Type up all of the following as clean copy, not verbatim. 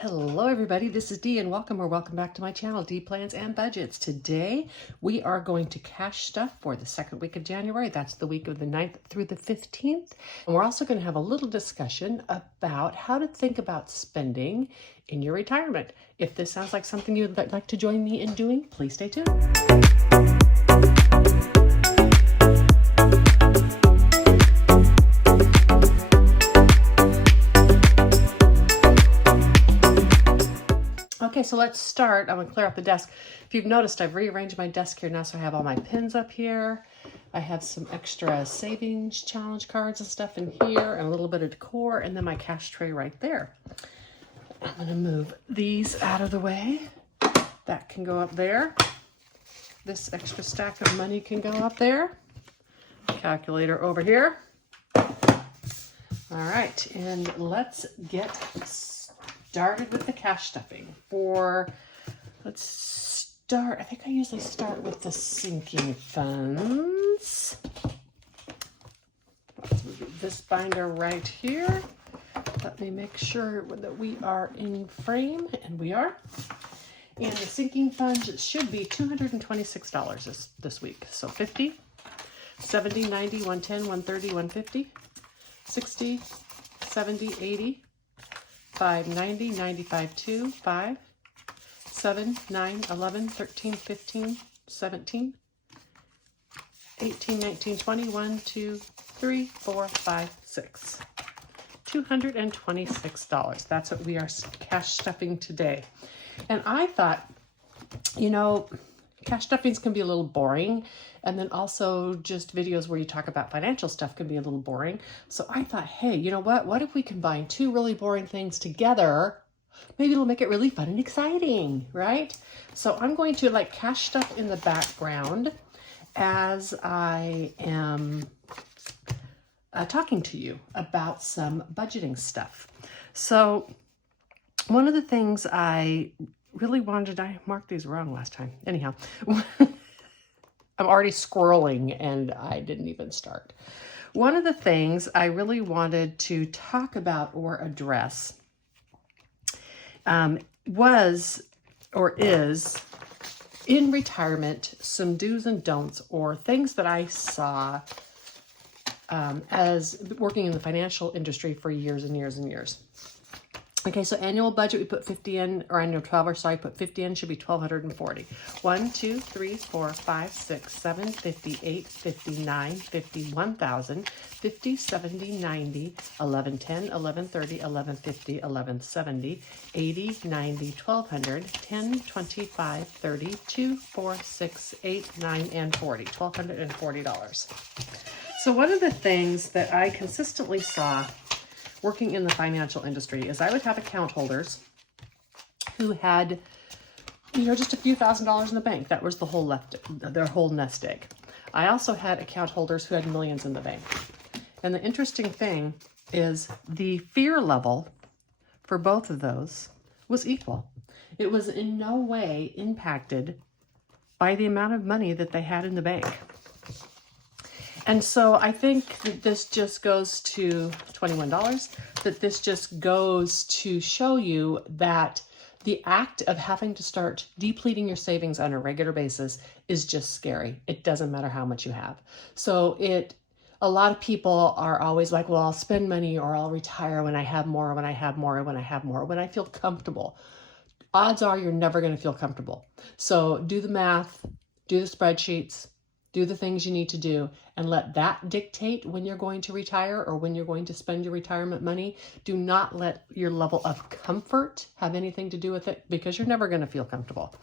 Hello everybody, this is Dee and welcome back to my channel, Dee Plans and Budgets. Today we are going to cash stuff for the second week of January. That's the week of the 9th through the 15th. And we're also going to have a little discussion about how to think about spending in your retirement. If this sounds like something you'd like to join me in doing, please stay tuned. Okay, so let's start. I'm going to clear up the desk. If you've noticed, I've rearranged my desk here now, so I have all my pins up here. I have some extra savings challenge cards and stuff in here, and a little bit of decor, and then my cash tray right there. I'm going to move these out of the way. That can go up there. This extra stack of money can go up there. Calculator over here. All right, and let's get started with the cash stuffing. Let's start, I think I usually start with the sinking funds. Let's move this binder right here. Let me make sure that we are in frame, and we are. And the sinking funds, it should be $226 this week. So 50, 70, 90, 110, 130, 150, 60, 70, 80, 5, 90, 95, 2, 5, 7, 9, 11, 13, 15, 17, 18, 19, 20, 1, 2, 3, 4, 5, 6. $226. That's what we are cash stuffing today. And I thought, you know, cash stuffings can be a little boring. And then also just videos where you talk about financial stuff can be a little boring. So I thought, hey, you know what? What if we combine two really boring things together? Maybe it'll make it really fun and exciting, right? So I'm going to like cash stuff in the background as I am talking to you about some budgeting stuff. So one of the things I really wanted, I marked these wrong last time. Anyhow, I'm already scrolling and I didn't even start. One of the things I really wanted to talk about or address was or is in retirement, some do's and don'ts or things that I saw as working in the financial industry for years and years and years. Okay, so annual budget, we put 50 in, or annual traveler, sorry, put 50 in, should be 1,240. 1, 2, 3, 4, 5, 6, 7, 58, 59, 50, 1,000, 50, 70, 90, 11, 10, 11, 30, 11, 50, 11, 70, 80, 90, 1,200, 10, 25, 30, 2, 4, 6, 8, 9, and 40. $1,240. So one of the things that I consistently saw working in the financial industry is I would have account holders who had, you know, just a few $1,000s in the bank. That was the whole their whole nest egg. I also had account holders who had millions in the bank. And the interesting thing is the fear level for both of those was equal. It was in no way impacted by the amount of money that they had in the bank. And so I think that this just goes to $21, that this just goes to show you that the act of having to start depleting your savings on a regular basis is just scary. It doesn't matter how much you have. So a lot of people are always like, well, I'll spend money or I'll retire when I have more, when I have more, when I have more, when I feel comfortable. Odds are you're never going to feel comfortable. So do the math, do the spreadsheets, do the things you need to do, and let that dictate when you're going to retire or when you're going to spend your retirement money. Do not let your level of comfort have anything to do with it, because you're never going to feel comfortable.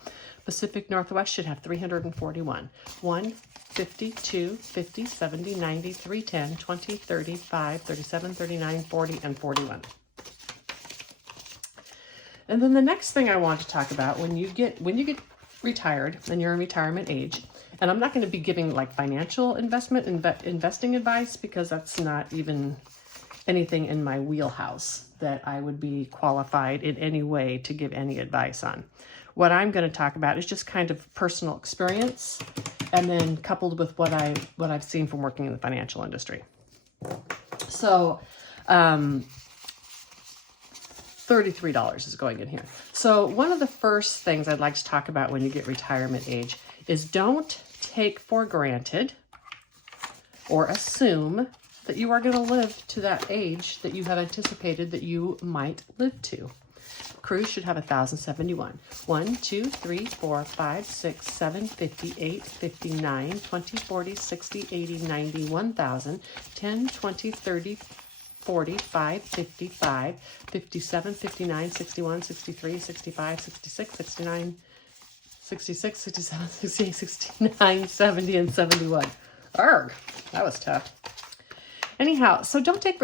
Pacific Northwest should have 341. 1, 50, 2, 50, 70, 90, 310, 20, 30, 5, 37, 39, 40, and 41. And then the next thing I want to talk about, when you get retired and you're in retirement age, and I'm not going to be giving like financial investing advice, because that's not even anything in my wheelhouse that I would be qualified in any way to give any advice on. What I'm going to talk about is just kind of personal experience, and then coupled with what I've seen from working in the financial industry. So $33 is going in here. So one of the first things I'd like to talk about when you get retirement age is don't take for granted or assume that you are going to live to that age that you have anticipated that you might live to. Cruise should have 1,071. 1, 2, 3, 4, 5, 6, 7, 58, 59, 20, 40, 60, 80, 90, 1,000, 10, 20, 30, 45, 55, 57, 59, 61, 63, 65, 66, 69, 66, 67, 68, 69, 70, and 71. Arg, that was tough. Anyhow, so don't take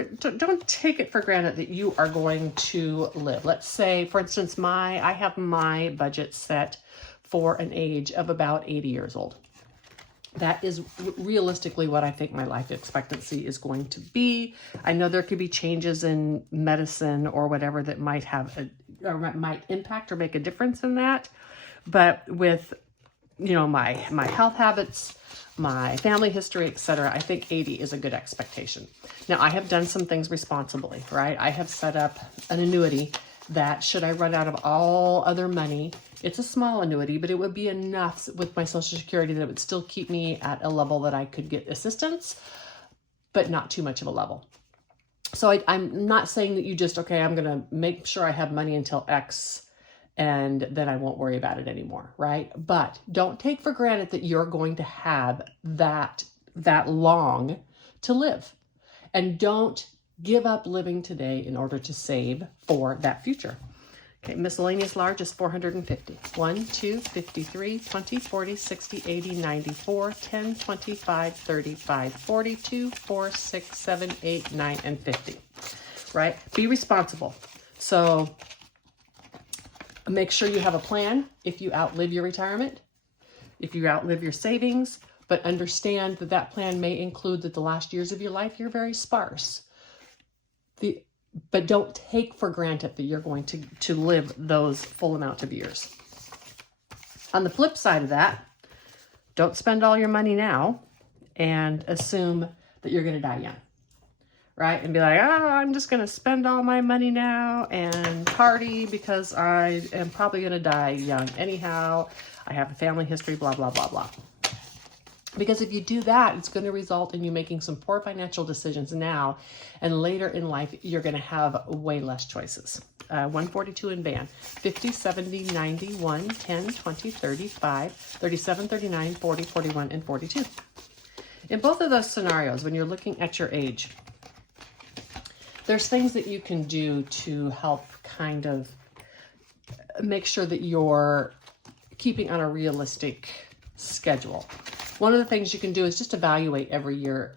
it for granted that you are going to live. Let's say, for instance, I have my budget set for an age of about 80 years old. That is realistically what I think my life expectancy is going to be. I know there could be changes in medicine or whatever that might might impact or make a difference in that. But with, my health habits, my family history, etc., I think 80 is a good expectation. Now, I have done some things responsibly, right? I have set up an annuity that should I run out of all other money, it's a small annuity, but it would be enough with my Social Security that it would still keep me at a level that I could get assistance, but not too much of a level. So I'm not saying that you just, okay, I'm going to make sure I have money until X and then I won't worry about it anymore, right? But don't take for granted that you're going to have that long to live. And don't give up living today in order to save for that future. Okay, miscellaneous large is 450. 1, 2, 53, 20, 40, 60, 80, 94, 10, 25, 35, 42, 4, 6, 7, 8, 9, and 50, right? Be responsible. So make sure you have a plan if you outlive your retirement, if you outlive your savings, but understand that that plan may include that the last years of your life, you're very sparse. But don't take for granted that you're going to live those full amount of years. On the flip side of that, don't spend all your money now and assume that you're going to die young, right? And be like, I'm just going to spend all my money now and party because I am probably going to die young anyhow. I have a family history, blah, blah, blah, blah. Because if you do that, it's going to result in you making some poor financial decisions now, and later in life, you're going to have way less choices. 142 in band, 50, 70, 91, 10, 20, 35, 37, 39, 40, 41, and 42. In both of those scenarios, when you're looking at your age, there's things that you can do to help kind of make sure that you're keeping on a realistic schedule. One of the things you can do is just evaluate every year,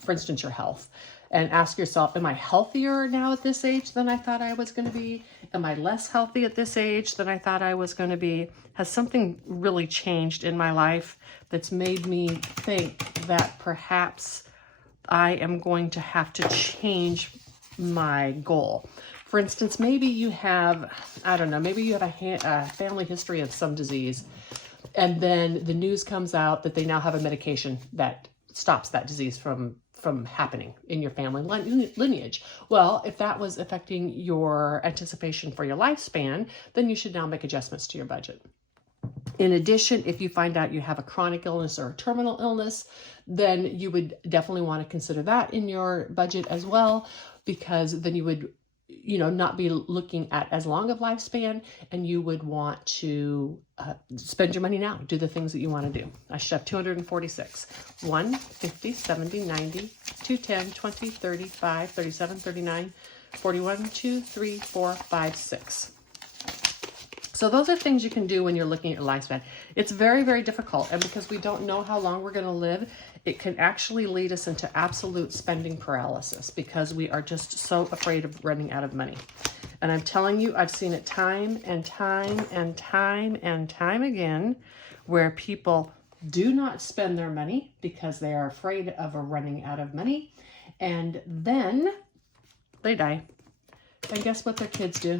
for instance, your health, and ask yourself, am I healthier now at this age than I thought I was going to be? Am I less healthy at this age than I thought I was going to be? Has something really changed in my life that's made me think that perhaps I am going to have to change my goal? For instance, maybe you have, maybe you have a family history of some disease, and then the news comes out that they now have a medication that stops that disease from happening in your family lineage. Well, if that was affecting your anticipation for your lifespan, then you should now make adjustments to your budget. In addition, if you find out you have a chronic illness or a terminal illness, then you would definitely want to consider that in your budget as well, because then you would not be looking at as long of lifespan, and you would want to spend your money now. Do the things that you want to do. I should have 246. 1, 50, 70, 90, 210, 20, 35, 37, 39, 41, 2, 3, 4, 5, 6. So those are things you can do when you're looking at your lifespan. It's very, very difficult. And because we don't know how long we're going to live, it can actually lead us into absolute spending paralysis because we are just so afraid of running out of money. And I'm telling you, I've seen it time and time and time and time again where people do not spend their money because they are afraid of running out of money. And then they die. And guess what their kids do?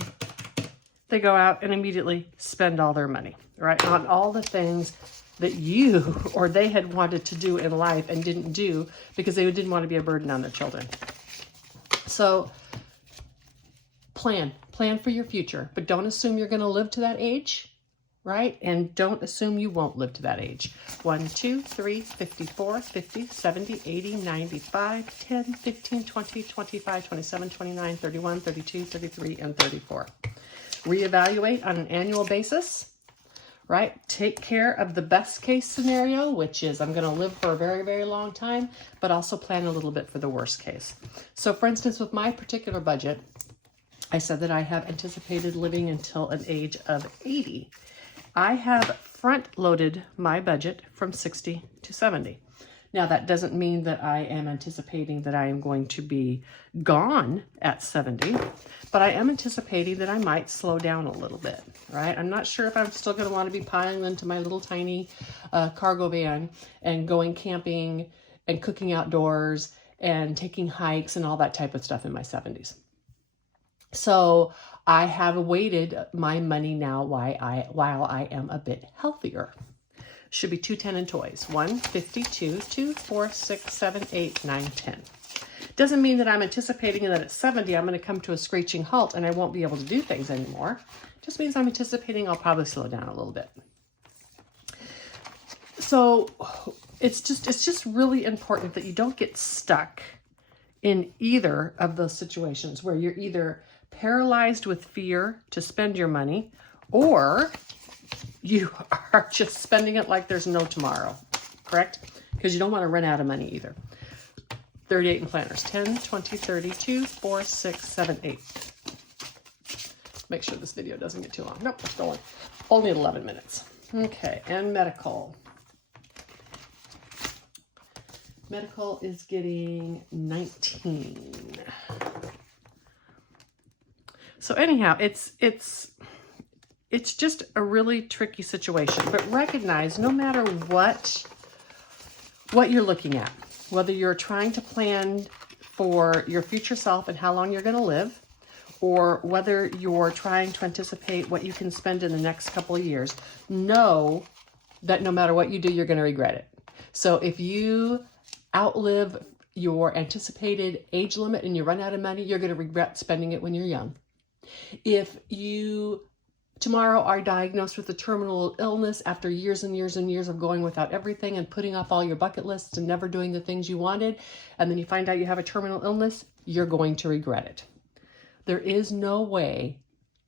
They go out and immediately spend all their money, right? On all the things that you or they had wanted to do in life and didn't do because they didn't want to be a burden on their children. So plan for your future, but don't assume you're going to live to that age, right? And don't assume you won't live to that age. 1, 2, 3, 54, 50, 70, 80, 95, 10, 15, 20, 25, 27, 29, 31, 32, 33, and 34. Reevaluate on an annual basis, right? Take care of the best case scenario, which is I'm going to live for a very, very long time, but also plan a little bit for the worst case. So for instance, with my particular budget, I said that I have anticipated living until an age of 80. I have front loaded my budget from 60 to 70. Now, that doesn't mean that I am anticipating that I am going to be gone at 70, but I am anticipating that I might slow down a little bit, right? I'm not sure if I'm still going to want to be piling into my little tiny cargo van and going camping and cooking outdoors and taking hikes and all that type of stuff in my 70s. So I have weighted my money now while I am a bit healthier. Should be 2, 10 in toys. 1, 52, 2, 4, 6, 7, 8, 9, 10. Doesn't mean that I'm anticipating that at 70 I'm going to come to a screeching halt and I won't be able to do things anymore. Just means I'm anticipating I'll probably slow down a little bit. So it's just really important that you don't get stuck in either of those situations where you're either paralyzed with fear to spend your money, or you are just spending it like there's no tomorrow, correct? Because you don't want to run out of money either. 38 in planners, 10, 20, 32, 4, 6, 7, 8. Make sure this video doesn't get too long. Nope, it's going. Only 11 minutes. Okay, and medical. Medical is getting 19. So anyhow, it's just a really tricky situation, but recognize no matter what you're looking at, whether you're trying to plan for your future self and how long you're going to live, or whether you're trying to anticipate what you can spend in the next couple of years, know that no matter what you do, you're going to regret it. So if you outlive your anticipated age limit and you run out of money, you're going to regret spending it when you're young. If you tomorrow are diagnosed with a terminal illness after years and years and years of going without everything and putting off all your bucket lists and never doing the things you wanted, and then you find out you have a terminal illness, you're going to regret it. There is no way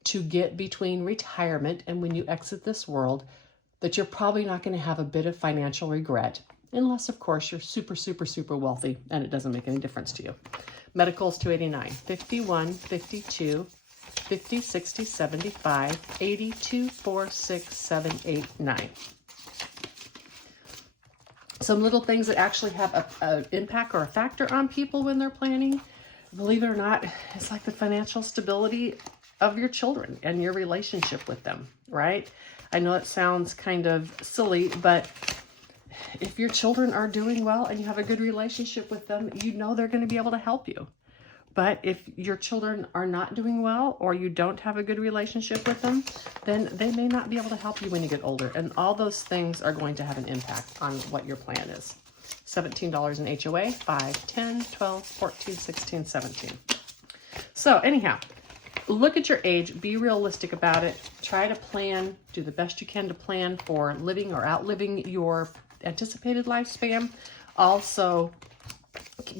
to get between retirement and when you exit this world that you're probably not going to have a bit of financial regret, unless of course you're super, super, super wealthy and it doesn't make any difference to you. Medical is 289, 51, 52, 50, 60, 75, 80, 2, 4, 6, 7, 8, 9. Some little things that actually have an impact or a factor on people when they're planning, believe it or not, it's like the financial stability of your children and your relationship with them, right? I know it sounds kind of silly, but if your children are doing well and you have a good relationship with them, you know they're going to be able to help you. But if your children are not doing well or you don't have a good relationship with them, then they may not be able to help you when you get older. And all those things are going to have an impact on what your plan is. $17 in HOA, 5, 10, 12, 14, 16, 17. So anyhow, look at your age, be realistic about it, try to plan, do the best you can to plan for living or outliving your anticipated lifespan. Also,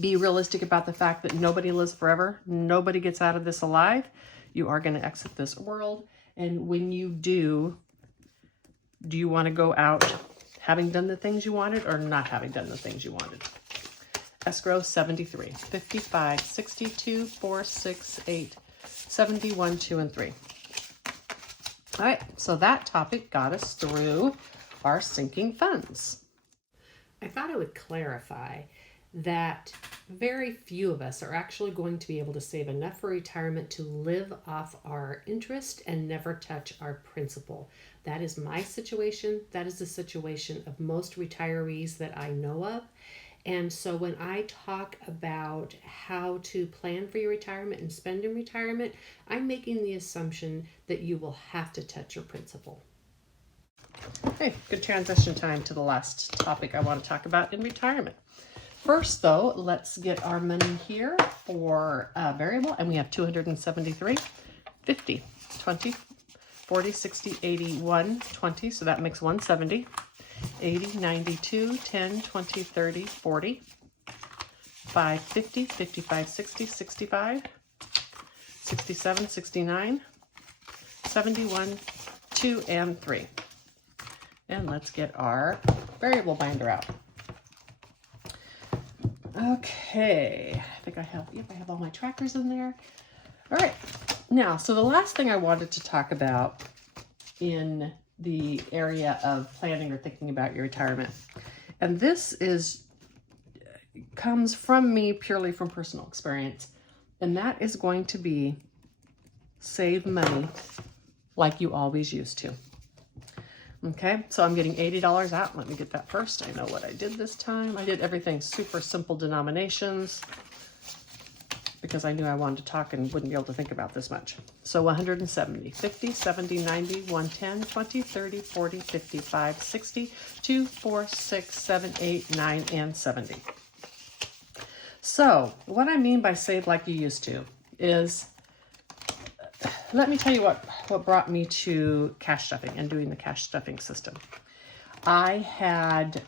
be realistic about the fact that nobody lives forever. Nobody gets out of this alive. You are going to exit this world. And when you do you want to go out having done the things you wanted or not having done the things you wanted? Escrow 73, 55, 62, 4, 6, 8, 71, 2, and 3. All right, so that topic got us through our sinking funds. I thought I would clarify that very few of us are actually going to be able to save enough for retirement to live off our interest and never touch our principal. That is my situation. That is the situation of most retirees that I know of. And so when I talk about how to plan for your retirement and spend in retirement, I'm making the assumption that you will have to touch your principal. Okay, good transition time to the last topic I want to talk about in retirement. First, though, let's get our money here for variable, and we have 273. 50, 20, 40, 60, 80, 120, so that makes 170, 80, 92, 10, 20, 30, 40, 5, 50, 55, 60, 65, 67, 69, 71, 2, and 3. And let's get our variable binder out. Okay, I think I have, yep, I have all my trackers in there. All right, now, so the last thing I wanted to talk about in the area of planning or thinking about your retirement, and this comes from me purely from personal experience, and that is going to be save money like you always used to. Okay, so I'm getting $80 out. Let me get that first. I know what I did this time. I did everything super simple denominations because I knew I wanted to talk and wouldn't be able to think about this much. So 170, 50, 70, 90, 110, 20, 30, 40, 55, 60, 2, 4, 6, 7, 8, 9, and 70. So what I mean by save like you used to is, let me tell you what brought me to cash stuffing and doing the cash stuffing system. I had,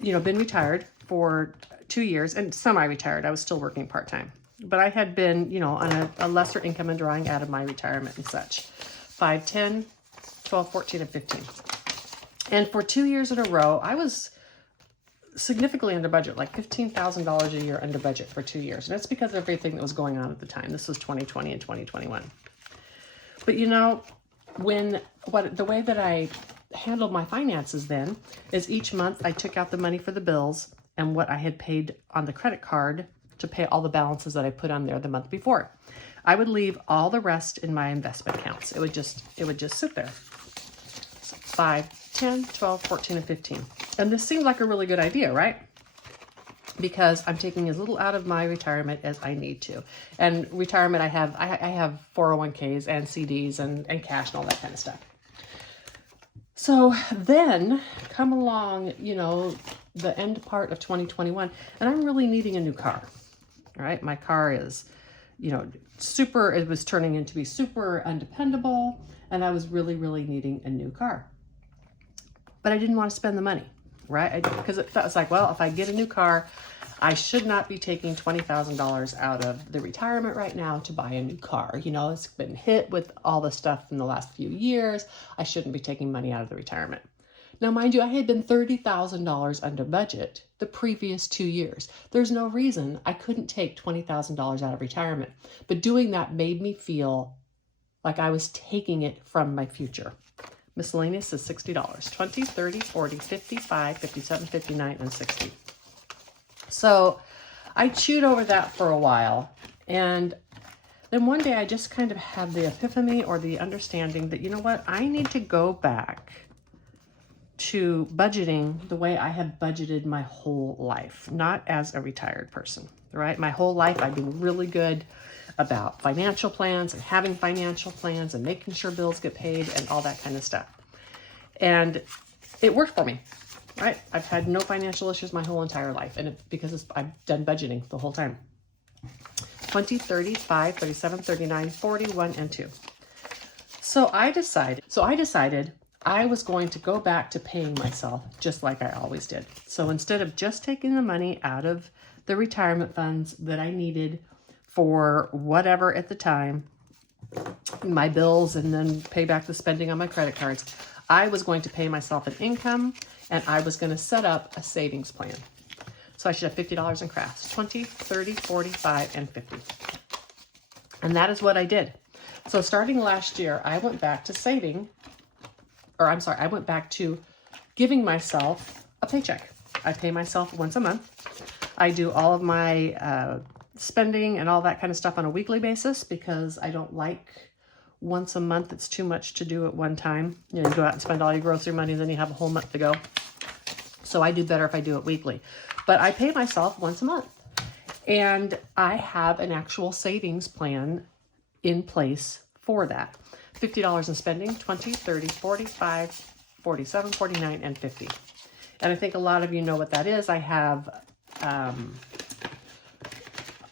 been retired for 2 years and semi-retired. I was still working part-time, but I had been, on a lesser income and drawing out of my retirement and such. 5, 10, 12, 14, and 15. And for 2 years in a row, I was significantly under budget, like $15,000 a year under budget for 2 years. And that's because of everything that was going on at the time. This was 2020 and 2021. But the way that I handled my finances then is each month I took out the money for the bills and what I had paid on the credit card to pay all the balances that I put on there the month before. I would leave all the rest in my investment accounts. It would just sit there. 5, 10, 12, 14, and 15. And this seemed like a really good idea, right? Because I'm taking as little out of my retirement as I need to. And retirement, I have 401ks and CDs and cash and all that kind of stuff. So then come along, the end part of 2021, and I'm really needing a new car. All right, my car is, it was turning into be super undependable, and I was really, really needing a new car. But I didn't want to spend the money, right? Because it was like, well, if I get a new car, I should not be taking $20,000 out of the retirement right now to buy a new car. It's been hit with all the stuff in the last few years. I shouldn't be taking money out of the retirement. Now, mind you, I had been $30,000 under budget the previous 2 years. There's no reason I couldn't take $20,000 out of retirement. But doing that made me feel like I was taking it from my future. Miscellaneous is $60. 20, 30, 40, 55, 57, 59, and 60. So I chewed over that for a while. And then one day I just kind of had the epiphany or the understanding that, I need to go back to budgeting the way I have budgeted my whole life, not as a retired person, right? My whole life I've been really good about financial plans and having financial plans and making sure bills get paid and all that kind of stuff. And it worked for me, right? I've had no financial issues my whole entire life, and because I've done budgeting the whole time. 20, 30, 5, 37, 39, 41, and 2. So I decided I was going to go back to paying myself just like I always did. So instead of just taking the money out of the retirement funds that I needed for whatever at the time, my bills, and then pay back the spending on my credit cards, I was going to pay myself an income, and I was going to set up a savings plan. So I should have $50 in crafts, 20, 30, 45, and 50. And that is what I did. So starting last year, I went back to I went back to giving myself a paycheck. I pay myself once a month. I do all of my spending and all that kind of stuff on a weekly basis because I don't like once a month. It's too much to do at one time. You go out and spend all your grocery money, and then you have a whole month to go. So I do better if I do it weekly. But I pay myself once a month. And I have an actual savings plan in place for that. $50 in spending, 20, 30, 45, 47, 49, and 50. And I think a lot of you know what that is. I have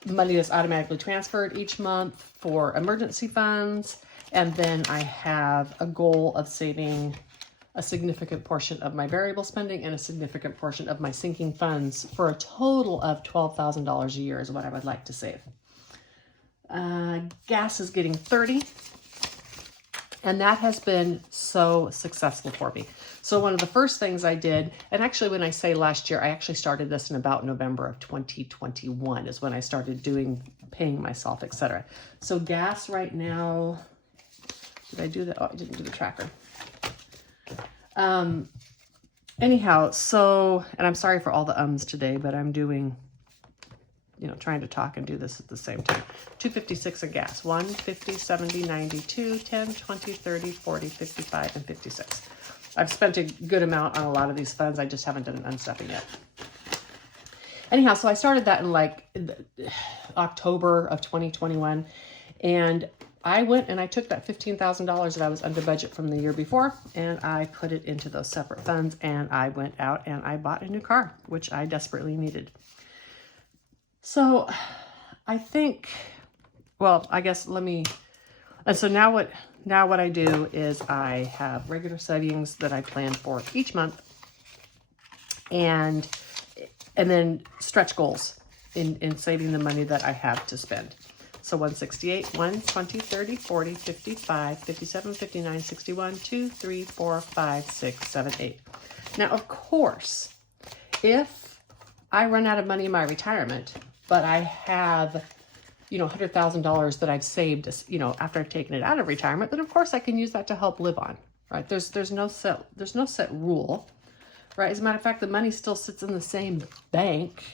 money that's automatically transferred each month for emergency funds, and then I have a goal of saving a significant portion of my variable spending and a significant portion of my sinking funds for a total of $12,000 a year is what I would like to save. Gas is getting 30, and that has been so successful for me. So one of the first things I did, and actually when I say last year, I actually started this in about November of 2021 is when I started paying myself, etc. So gas right now, did I do that? Oh, I didn't do the tracker. Anyhow, so, and I'm sorry for all the ums today, but I'm doing, trying to talk and do this at the same time. 256 of gas, 1, 50, 70, 92, 10, 20, 30, 40, 55, and 56. I've spent a good amount on a lot of these funds. I just haven't done an unstepping yet. Anyhow, so I started that in like October of 2021, and I went and I took that $15,000 that I was under budget from the year before, and I put it into those separate funds, and I went out and I bought a new car, which I desperately needed. So I think, well, I guess and so now what I do is I have regular savings that I plan for each month, and then stretch goals in saving the money that I have to spend. So 168, 1, 20, 30, 40, 55, 57, 59, 61, 2, 3, 4, 5, 6, 7, 8. Now, of course, if I run out of money in my retirement, but I have, $100,000 that I've saved, after I've taken it out of retirement, then of course I can use that to help live on, right? There's no set rule, right? As a matter of fact, the money still sits in the same bank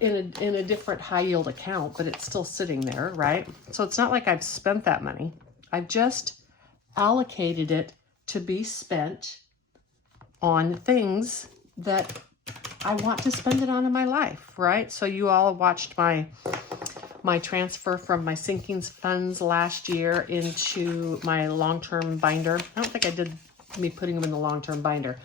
in a different high yield account, but it's still sitting there, right? So it's not like I've spent that money. I've just allocated it to be spent on things that I want to spend it on in my life, right? So you all watched my transfer from my sinking funds last year into my long-term binder. I don't think I did me putting them in the long-term binder,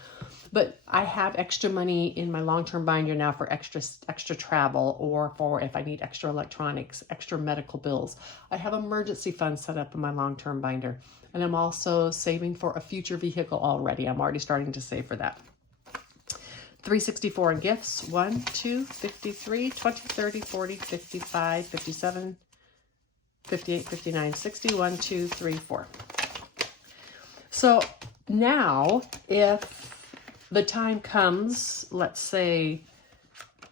but I have extra money in my long-term binder now for extra travel, or for if I need extra electronics, extra medical bills. I have emergency funds set up in my long-term binder, and I'm also saving for a future vehicle already. I'm already starting to save for that. 364 in gifts, 1, 2, 53, 20, 30, 40, 55, 57, 58, 59, 60, 1, 2, 3, 4. So now, if the time comes, let's say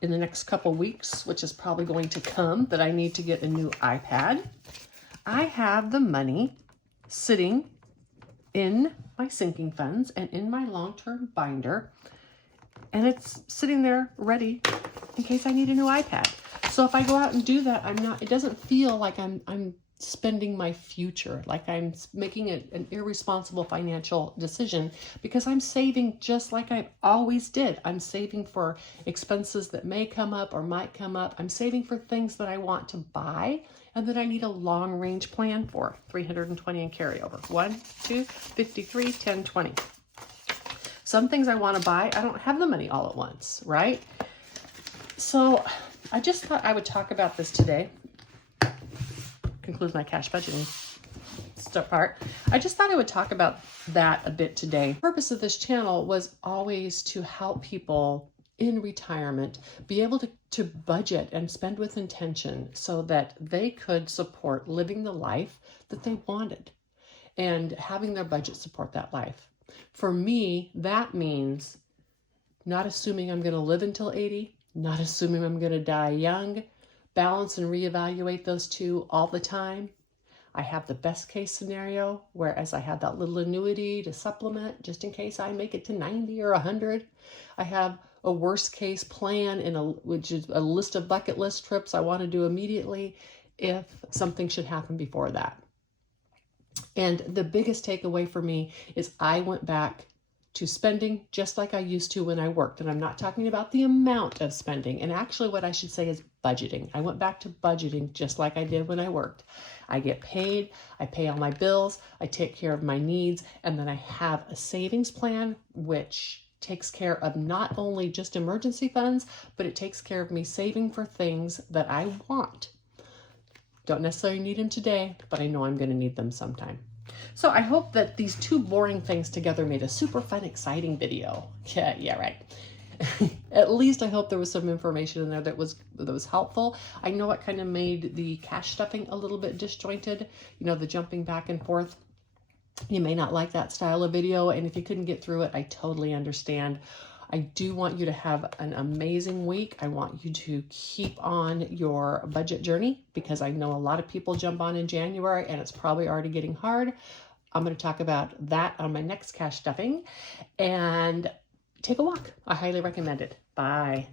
in the next couple weeks, which is probably going to come, that I need to get a new iPad, I have the money sitting in my sinking funds and in my long-term binder, and it's sitting there ready in case I need a new iPad. So if I go out and do that, it doesn't feel like I'm spending my future, like I'm making an irresponsible financial decision, because I'm saving just like I always did. I'm saving for expenses that may come up or might come up. I'm saving for things that I want to buy and that I need a long range plan for. 320 in carryover. 1, 2, 53, 10, 20. Some things I want to buy, I don't have the money all at once, right? So I just thought I would talk about this today. Concludes my cash budgeting part. I just thought I would talk about that a bit today. The purpose of this channel was always to help people in retirement be able to budget and spend with intention so that they could support living the life that they wanted and having their budget support that life. For me, that means not assuming I'm going to live until 80, not assuming I'm going to die young, balance and reevaluate those two all the time. I have the best case scenario, whereas I have that little annuity to supplement just in case I make it to 90 or 100. I have a worst case plan which is a list of bucket list trips I want to do immediately if something should happen before that. And the biggest takeaway for me is I went back to spending just like I used to when I worked. And I'm not talking about the amount of spending. And actually what I should say is budgeting. I went back to budgeting just like I did when I worked. I get paid, I pay all my bills, I take care of my needs, and then I have a savings plan which takes care of not only just emergency funds, but it takes care of me saving for things that I want. Don't necessarily need them today, but I know I'm going to need them sometime. So I hope that these two boring things together made a super fun, exciting video. Yeah, right. At least I hope there was some information in there that was helpful. I know it kind of made the cash stuffing a little bit disjointed, you know, the jumping back and forth. You may not like that style of video, and if you couldn't get through it, I totally understand. I do want you to have an amazing week. I want you to keep on your budget journey, because I know a lot of people jump on in January and it's probably already getting hard. I'm going to talk about that on my next cash stuffing, and take a walk. I highly recommend it. Bye.